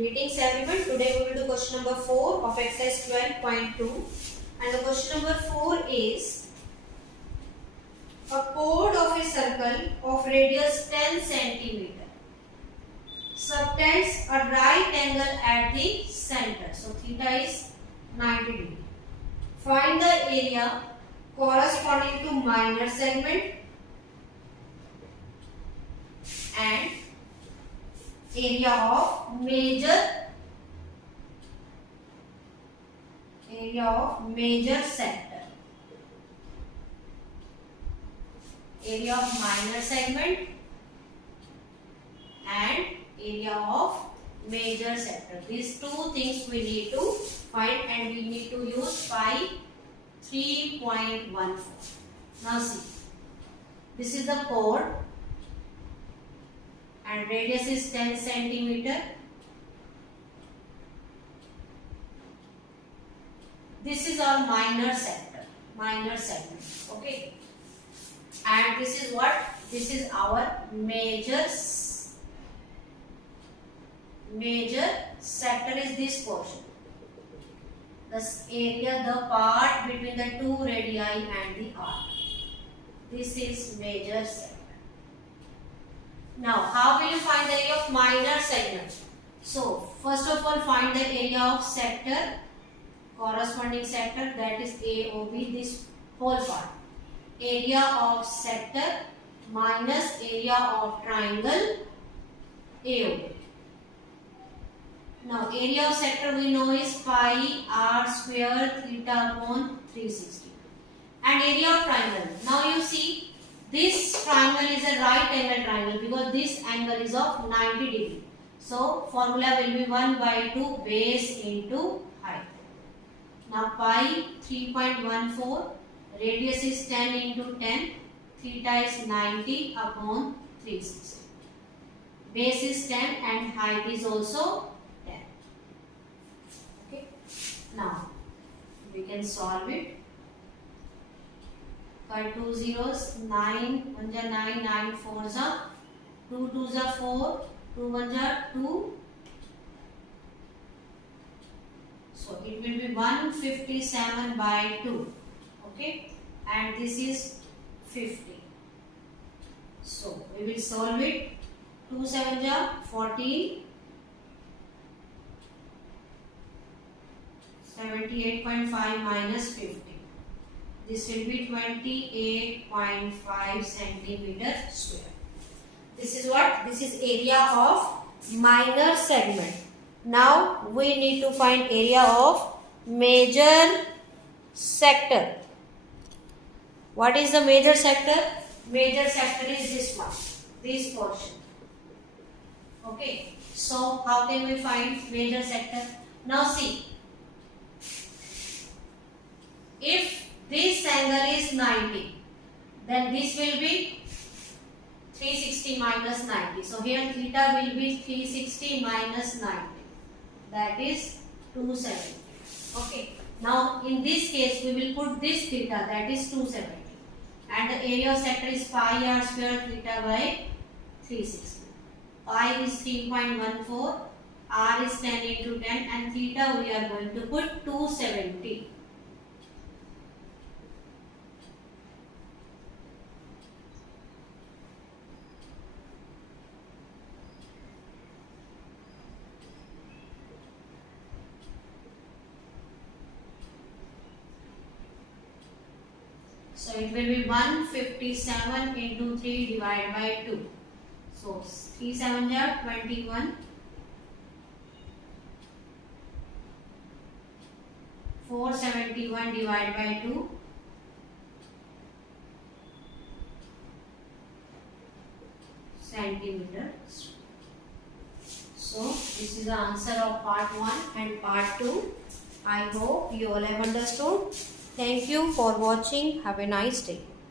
Greetings everyone. Today we will do question number 4 of exercise 12.2, and the question number 4 is a chord of a circle of radius 10 cm subtends a right angle at the center. So theta is 90 degree. Find the area corresponding to minor segment and area of major sector. Area of minor segment and area of major sector. These two things we need to find, and we need to use pi 3.14. Now see, this is the chord and radius is 10 centimeter. This is our minor sector, minor segment. Okay, and this is what? This is our major sector is this portion. This area, the part between the two radii and the arc. This is major segment. Now, how will you find the area of minor segment? So, first of all, find the area of sector, corresponding sector, that is AOB, this whole part. Area of sector minus area of triangle AOB. Now, area of sector we know is pi r square theta upon 360. And area of triangle. Now, you see, this triangle is a right angle triangle because this angle is of 90 degree. So, formula will be 1 by 2 base into height. Now, pi 3.14, radius is 10 into 10, theta is 90 upon 360. Base is 10 and height is also 10. Okay. Now, we can solve it. 5 2 zeros, 9 1 ja 9, 9 4 ja 2 2 ja 4, 2 1 ja 2. So it will be 157 by 2. Okay, and this is 50. So we will solve it. 2 7 ja 14, 78.5 minus 50. This will be 28.5 centimeter square. This is what? This is area of minor segment. Now we need to find area of major sector. What is the major sector? Major sector is this one, this portion. Okay. So how can we find major sector? Now see, if this angle is 90, then this will be 360 minus 90. So here theta will be 360 minus 90. That is 270. Okay. Now in this case we will put this theta, that is 270. And the area of sector is pi r square theta by 360. Pi is 3.14, r is 10 into 10, and theta we are going to put 270. So it will be 157 into 3 divided by 2. So 3 7 are 21. 471 divided by 2. Centimeters. So this is the answer of part 1 and part 2. I hope you all have understood. Thank you for watching. Have a nice day.